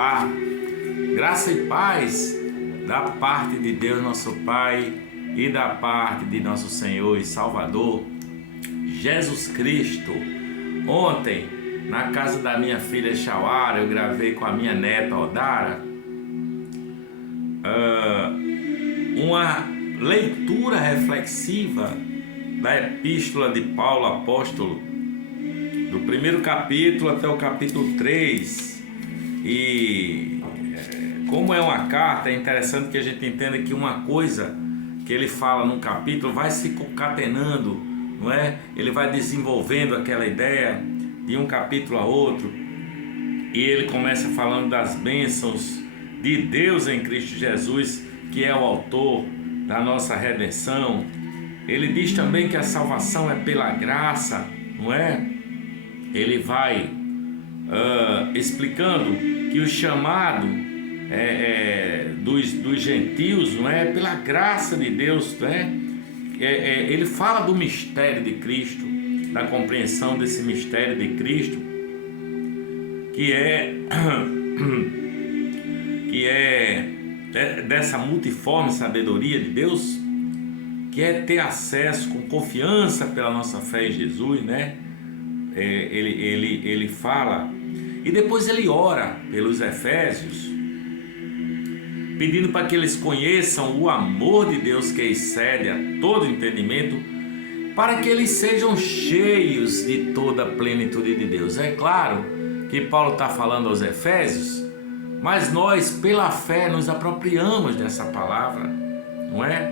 Olá, graça e paz da parte de Deus nosso Pai e da parte de nosso Senhor e Salvador Jesus Cristo. Ontem, na casa da minha filha Shawara, eu gravei com a minha neta Odara uma leitura reflexiva da Epístola de Paulo Apóstolo, do primeiro capítulo até o capítulo 3. E como é uma carta, é interessante que a gente entenda que uma coisa que ele fala num capítulo vai se concatenando, não é? Ele vai desenvolvendo aquela ideia de um capítulo a outro, e ele começa falando das bênçãos de Deus em Cristo Jesus, que é o autor da nossa redenção. Ele diz também que a salvação é pela graça, não é? Ele vai explicando que o chamado dos gentios, não é, pela graça de Deus, não é? Ele fala do mistério de Cristo, da compreensão desse mistério de Cristo, que é dessa multiforme sabedoria de Deus, que é ter acesso com confiança pela nossa fé em Jesus, né? Ele fala, e depois ele ora pelos Efésios, pedindo para que eles conheçam o amor de Deus que excede a todo entendimento, para que eles sejam cheios de toda a plenitude de Deus. É claro que Paulo está falando aos Efésios, mas nós, pela fé, nos apropriamos dessa palavra, não é?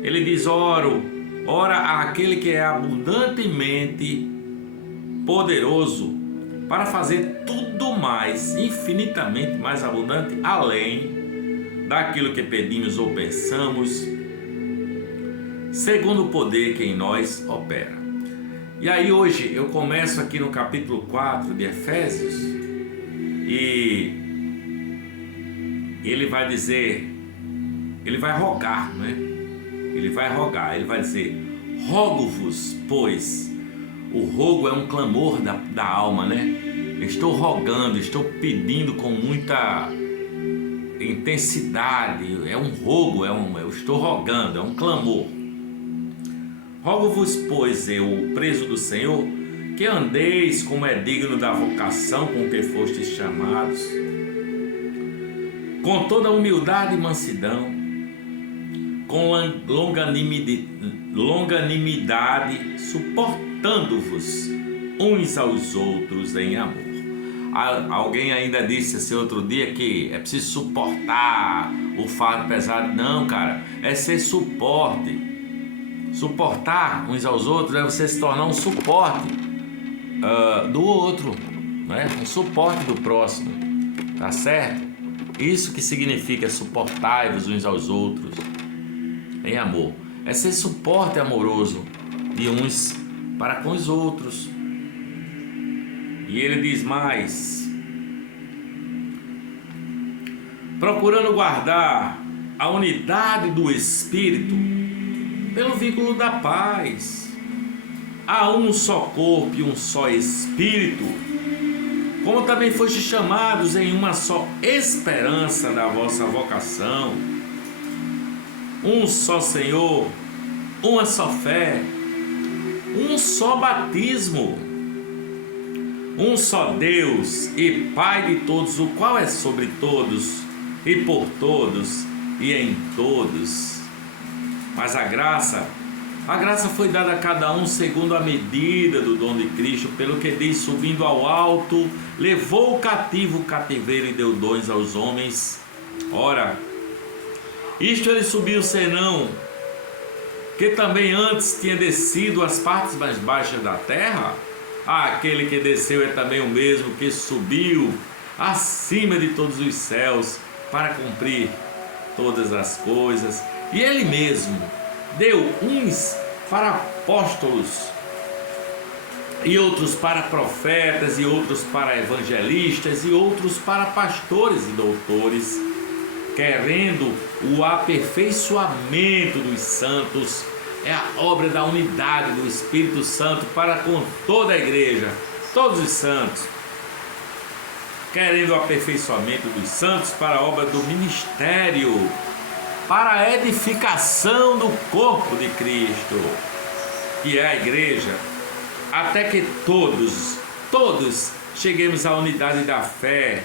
Ele diz: ora àquele que é abundantemente poderoso para fazer tudo mais, infinitamente mais abundante, além daquilo que pedimos ou pensamos, segundo o poder que em nós opera. E aí hoje eu começo aqui no capítulo 4 de Efésios, e ele vai dizer, ele vai rogar, né? Ele vai rogar, ele vai dizer: rogo-vos, pois. O rogo é um clamor da alma, né? Estou rogando, estou pedindo com muita intensidade. É um rogo, eu estou rogando, é um clamor. Rogo-vos, pois, eu, preso do Senhor, que andeis como é digno da vocação com que fostes chamados, com toda humildade e mansidão, com longanimidade, suportando-vos uns aos outros em amor. Alguém ainda disse assim outro dia que é preciso suportar o fardo pesado. Não, cara, é ser suporte. Suportar uns aos outros é você se tornar um suporte do outro, né? Um suporte do próximo, tá certo? Isso que significa suportai-vos uns aos outros em amor, é ser suporte amoroso de uns para com os outros. E ele diz mais: procurando guardar a unidade do Espírito pelo vínculo da paz. Há um só corpo e um só Espírito, como também fostes chamados em uma só esperança da vossa vocação. Um só Senhor, uma só fé, um só batismo, um só Deus e Pai de todos, o qual é sobre todos e por todos e em todos. Mas a graça foi dada a cada um segundo a medida do dom de Cristo, pelo que diz: subindo ao alto, levou o cativo o cativeiro e deu dons aos homens. Ora, isto ele subiu senão que também antes tinha descido às partes mais baixas da terra? Aquele que desceu é também o mesmo que subiu acima de todos os céus para cumprir todas as coisas. E ele mesmo deu uns para apóstolos, e outros para profetas, e outros para evangelistas, e outros para pastores e doutores, querendo o aperfeiçoamento dos santos. É a obra da unidade do Espírito Santo para com toda a igreja, todos os santos, querendo o aperfeiçoamento dos santos para a obra do ministério, para a edificação do corpo de Cristo, que é a igreja, até que todos cheguemos à unidade da fé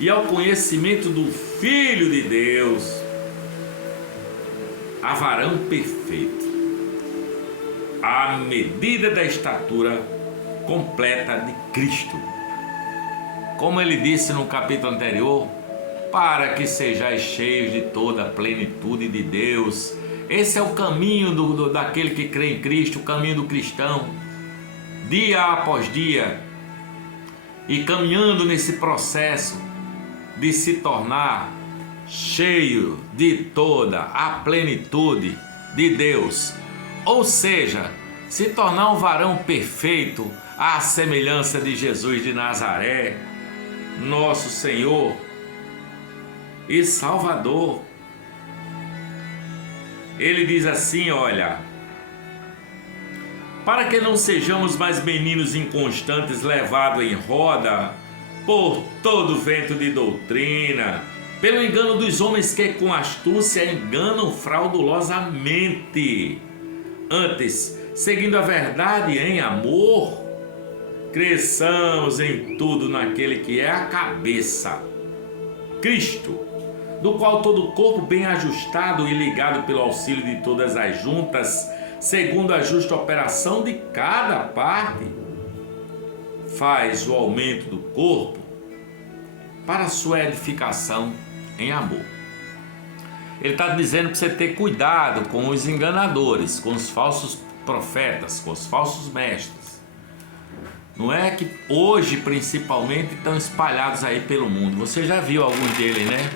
e ao conhecimento do Filho de Deus, a varão perfeito, à medida da estatura completa de Cristo. Como ele disse no capítulo anterior, para que sejais cheios de toda a plenitude de Deus. Esse é o caminho daquele que crê em Cristo, o caminho do cristão, dia após dia, e caminhando nesse processo de se tornar cheio de toda a plenitude de Deus, ou seja, se tornar um varão perfeito à semelhança de Jesus de Nazaré, nosso Senhor e Salvador. Ele diz assim, olha: para que não sejamos mais meninos inconstantes, levados em roda por todo vento de doutrina, pelo engano dos homens que com astúcia enganam fraudulosamente. Antes, seguindo a verdade em amor, cresçamos em tudo naquele que é a cabeça, Cristo, do qual todo o corpo bem ajustado e ligado pelo auxílio de todas as juntas, segundo a justa operação de cada parte, faz o aumento do corpo para a sua edificação em amor. Ele está dizendo para você ter cuidado com os enganadores, com os falsos profetas, com os falsos mestres. Não é que hoje principalmente estão espalhados aí pelo mundo. Você já viu alguns deles, né?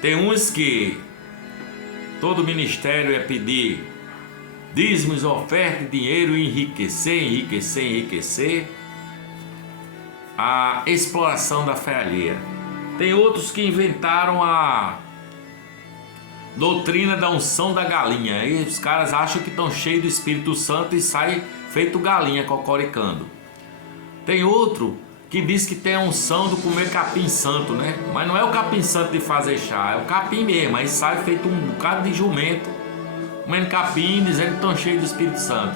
Tem uns que todo ministério é pedir dízimos, oferta, dinheiro, enriquecer a exploração da fé alheia. Tem outros que inventaram a doutrina da unção da galinha. E os caras acham que estão cheios do Espírito Santo e saem feito galinha cocoricando. Tem outro que diz que tem a unção do comer capim santo, né? Mas não é o capim santo de fazer chá, é o capim mesmo. Aí sai feito um bocado de jumento comendo capim, dizendo que estão cheios do Espírito Santo.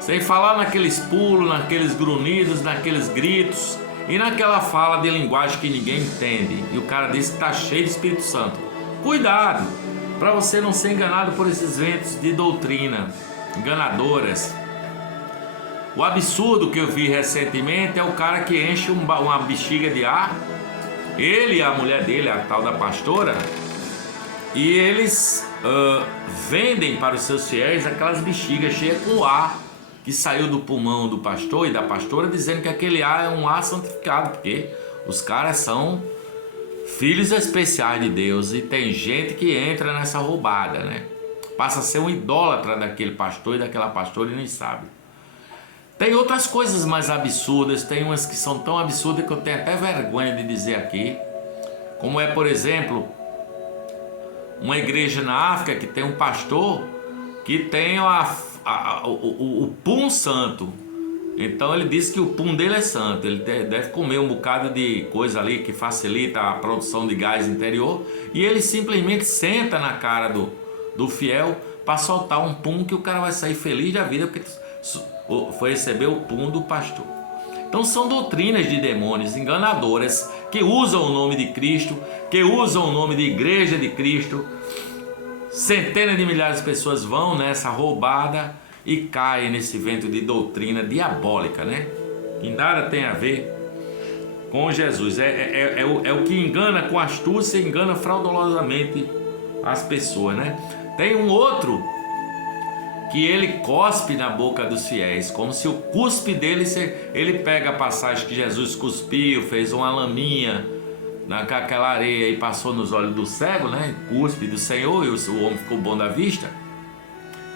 Sem falar naqueles pulos, naqueles grunhidos, naqueles gritos e naquela fala de linguagem que ninguém entende. E o cara diz que está cheio do Espírito Santo. Cuidado, para você não ser enganado por esses ventos de doutrina enganadoras. O absurdo que eu vi recentemente é o cara que enche uma bexiga de ar, ele e a mulher dele, a tal da pastora, e eles vendem para os seus fiéis aquelas bexigas cheias com ar que saiu do pulmão do pastor e da pastora, dizendo que aquele ar é um ar santificado, porque os caras são filhos especiais de Deus, e tem gente que entra nessa roubada, né? Passa a ser um idólatra daquele pastor e daquela pastora e nem sabe. Tem outras coisas mais absurdas, tem umas que são tão absurdas que eu tenho até vergonha de dizer aqui, como é, por exemplo, uma igreja na África que tem um pastor que tem o pum santo. Então ele diz que o pum dele é santo, ele deve comer um bocado de coisa ali que facilita a produção de gás interior, e ele simplesmente senta na cara do fiel para soltar um pum que o cara vai sair feliz da vida porque foi receber o pum do pastor. Então são doutrinas de demônios enganadoras que usam o nome de Cristo, que usam o nome de Igreja de Cristo. Centenas de milhares de pessoas vão nessa roubada e caem nesse vento de doutrina diabólica, né? Que nada tem a ver com Jesus. É o que engana com astúcia, engana fraudulosamente as pessoas, né? Tem um outro que ele cospe na boca dos fiéis, como se o cuspe dele, ele pega a passagem que Jesus cuspiu, fez uma laminha naquela areia e passou nos olhos do cego, né? Cuspe do Senhor, e o homem ficou bom da vista.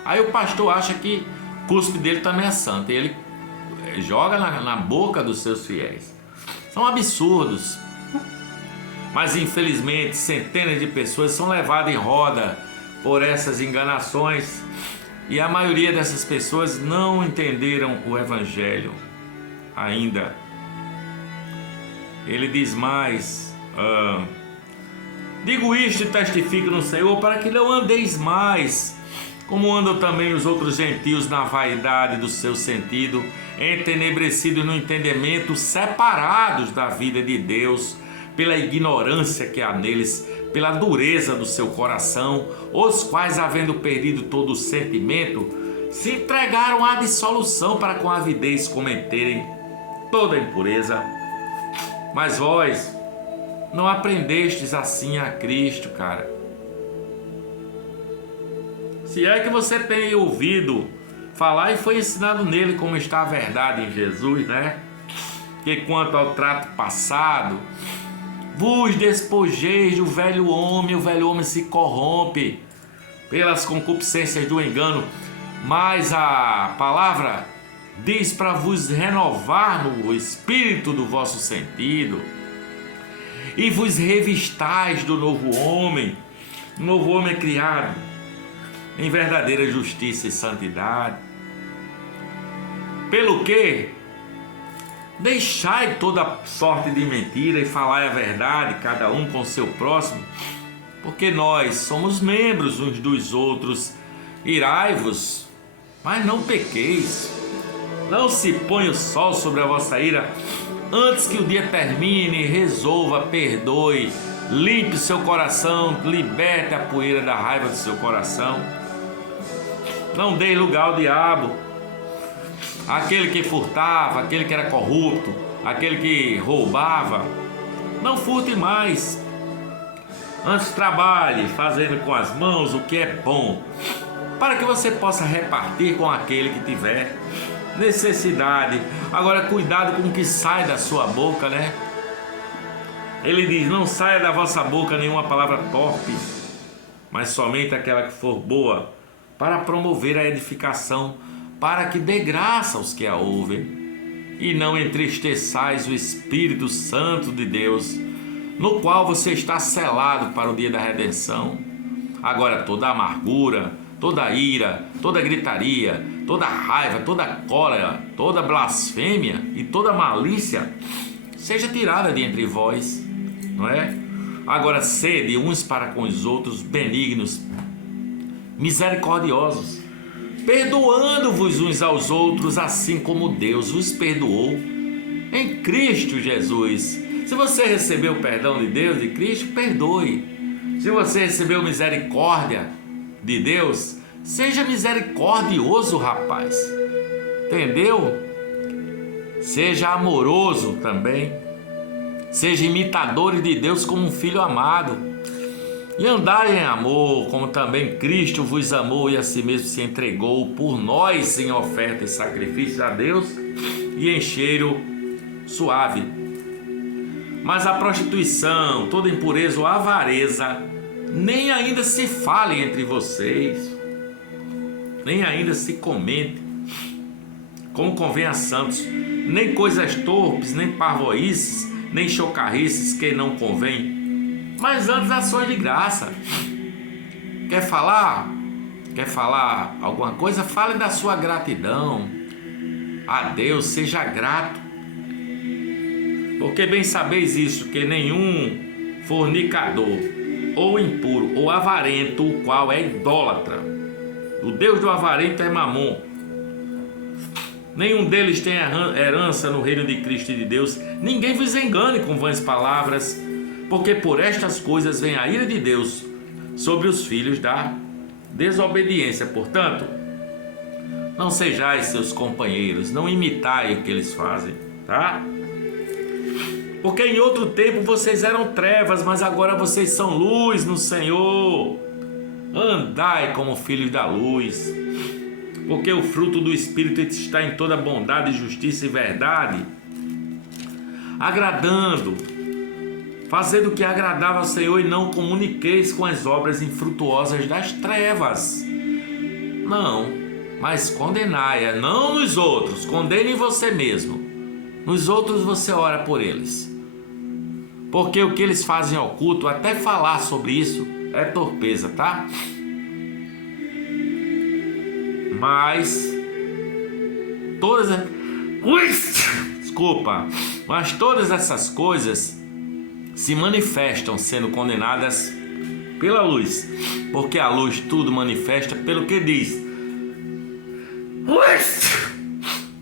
Aí o pastor acha que o cuspe dele também é santo, e ele joga na boca dos seus fiéis. São absurdos, mas infelizmente centenas de pessoas são levadas em roda por essas enganações, e a maioria dessas pessoas não entenderam o Evangelho ainda. Ele diz mais: digo isto e testifico no Senhor, para que não andeis mais como andam também os outros gentios na vaidade do seu sentido, entenebrecidos no entendimento, separados da vida de Deus, pela ignorância que há neles, pela dureza do seu coração, os quais, havendo perdido todo o sentimento, se entregaram à dissolução, para com avidez cometerem toda a impureza. Mas vós não aprendestes assim a Cristo, cara. Se é que você tem ouvido falar e foi ensinado nele como está a verdade em Jesus, né? Que quanto ao trato passado, vos despojeis do velho homem, o velho homem se corrompe pelas concupiscências do engano, mas a palavra diz para vos renovar no espírito do vosso sentido, e vos revistais do novo homem. O novo homem é criado em verdadeira justiça e santidade. Pelo que deixai toda sorte de mentira e falai a verdade, cada um com seu próximo, porque nós somos membros uns dos outros. Irai-vos, mas não pequeis. Não se ponha o sol sobre a vossa ira, antes que o dia termine. Resolva, perdoe, limpe seu coração, liberte a poeira da raiva do seu coração. Não dê lugar ao diabo, aquele que furtava, aquele que era corrupto, aquele que roubava. Não furte mais. Antes trabalhe, fazendo com as mãos o que é bom, para que você possa repartir com aquele que tiver necessidade. Agora, cuidado com o que sai da sua boca, né? Ele diz: não saia da vossa boca nenhuma palavra torpe, mas somente aquela que for boa, para promover a edificação, para que dê graça aos que a ouvem. E não entristeçais o Espírito Santo de Deus, no qual você está selado para o dia da redenção. Agora, toda amargura, toda ira, toda gritaria, toda raiva, toda cólera, toda blasfêmia e toda malícia seja tirada de entre vós, não é? Agora, sede uns para com os outros benignos, misericordiosos, perdoando-vos uns aos outros, assim como Deus vos perdoou em Cristo Jesus. Se você recebeu o perdão de Deus, de Cristo, perdoe. Se você recebeu misericórdia de Deus, seja misericordioso, rapaz. Entendeu? Seja amoroso também. Seja imitador de Deus como um filho amado. E andai em amor, como também Cristo vos amou e a si mesmo se entregou por nós em oferta e sacrifício a Deus e em cheiro suave. Mas a prostituição, toda impureza ou avareza, nem ainda se fale entre vocês, nem ainda se comente, como convém a santos, nem coisas torpes, nem parvoíces, nem chocarrices que não convém, mas antes ações de graça. Quer falar alguma coisa? Fale da sua gratidão a Deus, seja grato. Porque bem sabeis isso, que nenhum fornicador, ou impuro, ou avarento, o qual é idólatra, o Deus do avarento é Mamon, nenhum deles tem herança no reino de Cristo e de Deus. Ninguém vos engane com vãs palavras, porque por estas coisas vem a ira de Deus sobre os filhos da desobediência. Portanto, não sejais seus companheiros, não imitai o que eles fazem, tá? Porque em outro tempo vocês eram trevas, mas agora vocês são luz no Senhor. Andai como filhos da luz, porque o fruto do Espírito está em toda bondade, justiça e verdade, agradando, fazendo o que agradava ao Senhor, e não comuniqueis com as obras infrutuosas das trevas. Não, mas condenai-a, não nos outros, condene você mesmo. Nos outros você ora por eles, porque o que eles fazem oculto, até falar sobre isso é torpeza, tá? Mas todas as... Desculpa, mas todas essas coisas se manifestam sendo condenadas pela luz, porque a luz tudo manifesta pelo que diz.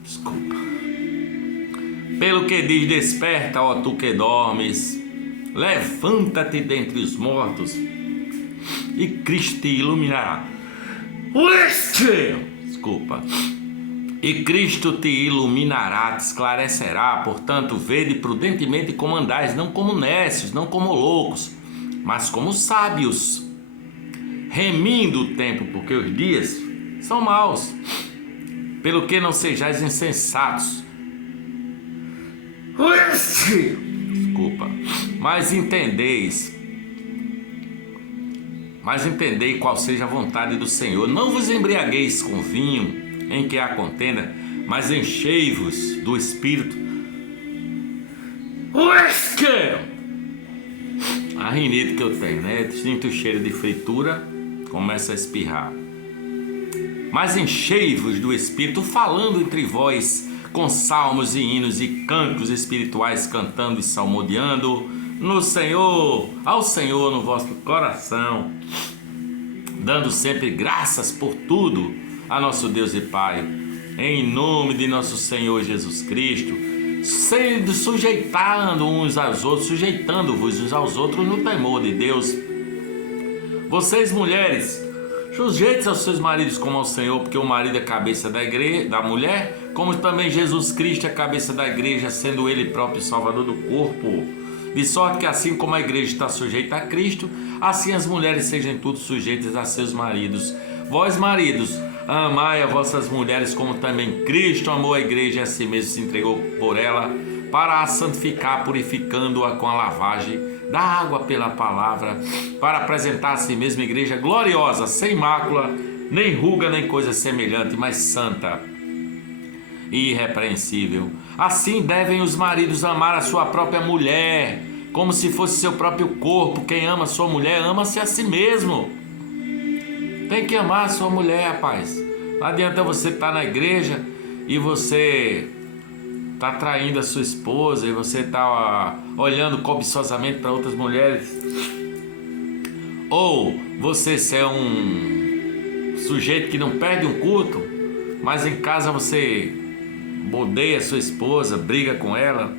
Desculpa. Pelo que diz: desperta, ó tu que dormes, levanta-te dentre os mortos, e Cristo te iluminará. Desculpa. E Cristo te iluminará, te esclarecerá. Portanto, vede prudentemente como andais, não como necios, não como loucos, mas como sábios, remindo o tempo, porque os dias são maus. Pelo que não sejais insensatos, desculpa, mas entendei qual seja a vontade do Senhor. Não vos embriagueis com vinho, em que há contenda, mas enchei-vos do Espírito. A rinite que eu tenho, né? Sinto o cheiro de fritura, começa a espirrar. Mas enchei-vos do Espírito, falando entre vós com salmos e hinos e cantos espirituais, cantando e salmodiando no Senhor, ao Senhor no vosso coração, dando sempre graças por tudo a nosso Deus e Pai, em nome de nosso Senhor Jesus Cristo, sendo sujeitando uns aos outros, sujeitando-vos uns aos outros no temor de Deus. Vocês, mulheres, sujeitem-se aos seus maridos como ao Senhor, porque o marido é cabeça da igreja, da mulher, como também Jesus Cristo é cabeça da igreja, sendo ele próprio Salvador do corpo. De sorte que assim como a igreja está sujeita a Cristo, assim as mulheres sejam tudo sujeitas a seus maridos. Vós, maridos, amai as vossas mulheres como também Cristo amou a igreja e a si mesmo se entregou por ela, para a santificar, purificando-a com a lavagem da água pela palavra, para apresentar a si mesma igreja gloriosa, sem mácula, nem ruga, nem coisa semelhante, mas santa e irrepreensível. Assim devem os maridos amar a sua própria mulher, como se fosse seu próprio corpo. Quem ama sua mulher, ama-se a si mesmo. Tem que amar a sua mulher, rapaz. Não adianta você estar na igreja e você está traindo a sua esposa, e você está olhando cobiçosamente para outras mulheres. Ou você ser um sujeito que não perde um culto, mas em casa você odeia a sua esposa, briga com ela.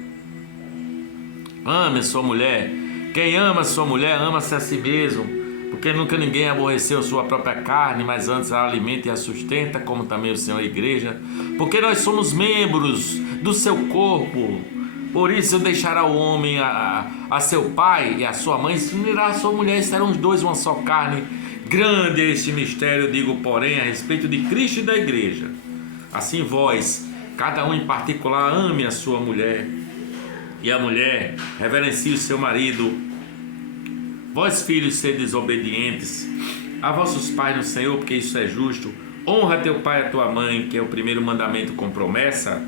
Ame a sua mulher. Quem ama a sua mulher, ama-se a si mesmo. Porque nunca ninguém aborreceu sua própria carne, mas antes a alimenta e a sustenta, como também o Senhor a igreja. Porque nós somos membros do seu corpo. Por isso deixará o homem a seu pai e a sua mãe, se unirá a sua mulher, e serão os dois uma só carne. Grande é este mistério, digo, porém, a respeito de Cristo e da igreja. Assim vós, cada um em particular, ame a sua mulher, e a mulher reverencie o seu marido. Vós, filhos, sedes obedientes a vossos pais no Senhor, porque isso é justo. Honra teu pai e a tua mãe, que é o primeiro mandamento com promessa,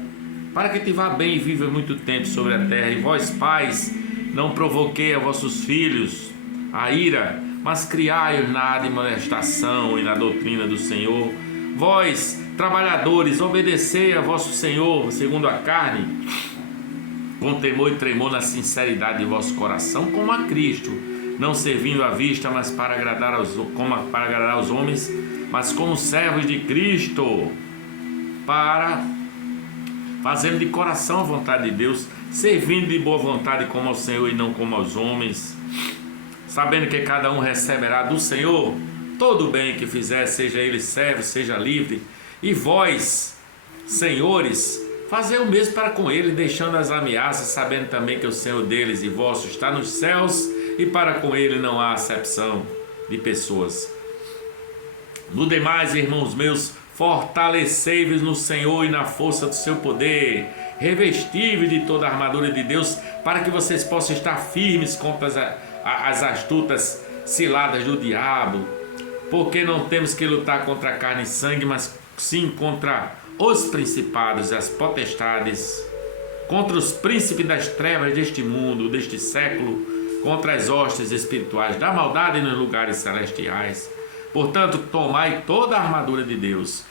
para que te vá bem e viva muito tempo sobre a terra. E vós, pais, não provoquei a vossos filhos a ira, mas criai-os na admoestação e na doutrina do Senhor. Vós, trabalhadores, obedecei a vosso Senhor segundo a carne, com temor e tremor, na sinceridade de vosso coração, como a Cristo, não servindo à vista, mas para agradar aos homens, mas como servos de Cristo, para fazendo de coração a vontade de Deus, servindo de boa vontade como ao Senhor e não como aos homens, sabendo que cada um receberá do Senhor todo o bem que fizer, seja ele servo, seja livre. E vós, senhores, fazei o mesmo para com ele, deixando as ameaças, sabendo também que o Senhor deles e vosso está nos céus, e para com ele não há acepção de pessoas. No demais, irmãos meus, fortalecei-vos no Senhor e na força do seu poder, revesti-vos de toda a armadura de Deus, para que vocês possam estar firmes contra as astutas ciladas do diabo, porque não temos que lutar contra carne e sangue, mas sim contra os principados e as potestades, contra os príncipes das trevas deste mundo, deste século, contra as hostes espirituais da maldade nos lugares celestiais. Portanto, tomai toda a armadura de Deus,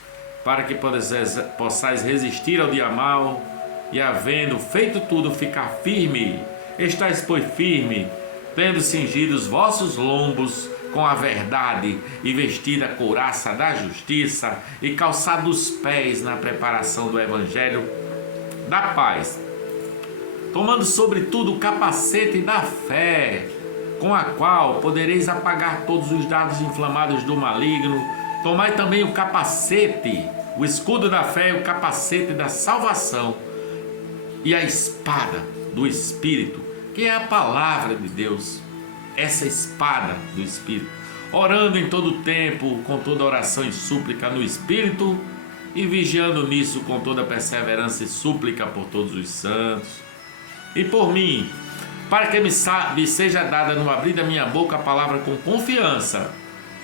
para que possais resistir ao dia mau, e havendo feito tudo, ficar firme. Estais, pois, firme, tendo cingido os vossos lombos com a verdade, e vestida a couraça da justiça, e calçado os pés na preparação do evangelho da paz, tomando sobretudo o capacete da fé, com a qual podereis apagar todos os dardos inflamados do maligno. Tomai também o capacete, o escudo da fé e o capacete da salvação, e a espada do Espírito, que é a palavra de Deus. Essa espada do Espírito, orando em todo o tempo, com toda oração e súplica no Espírito, e vigiando nisso com toda perseverança e súplica por todos os santos, e por mim, para que me seja dada no abrir da minha boca a palavra com confiança,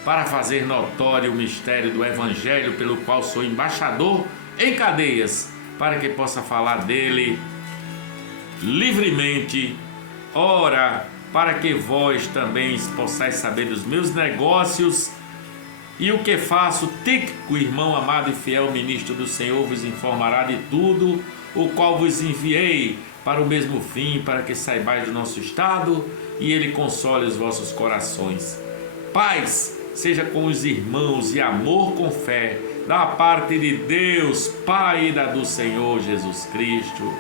para fazer notório o mistério do Evangelho, pelo qual sou embaixador em cadeias, para que possa falar dele livremente. Ora, para que vós também possais saber dos meus negócios e o que faço. Tíquico, irmão amado e fiel ministro do Senhor, vos informará de tudo, o qual vos enviei para o mesmo fim, para que saibais do nosso estado e ele console os vossos corações. Paz seja com os irmãos e amor com fé, da parte de Deus Pai e da do Senhor Jesus Cristo.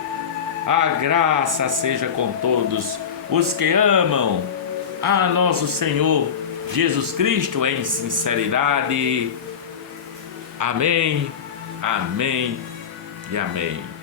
A graça seja com todos os que amam a nosso Senhor Jesus Cristo em sinceridade. Amém, amém e amém.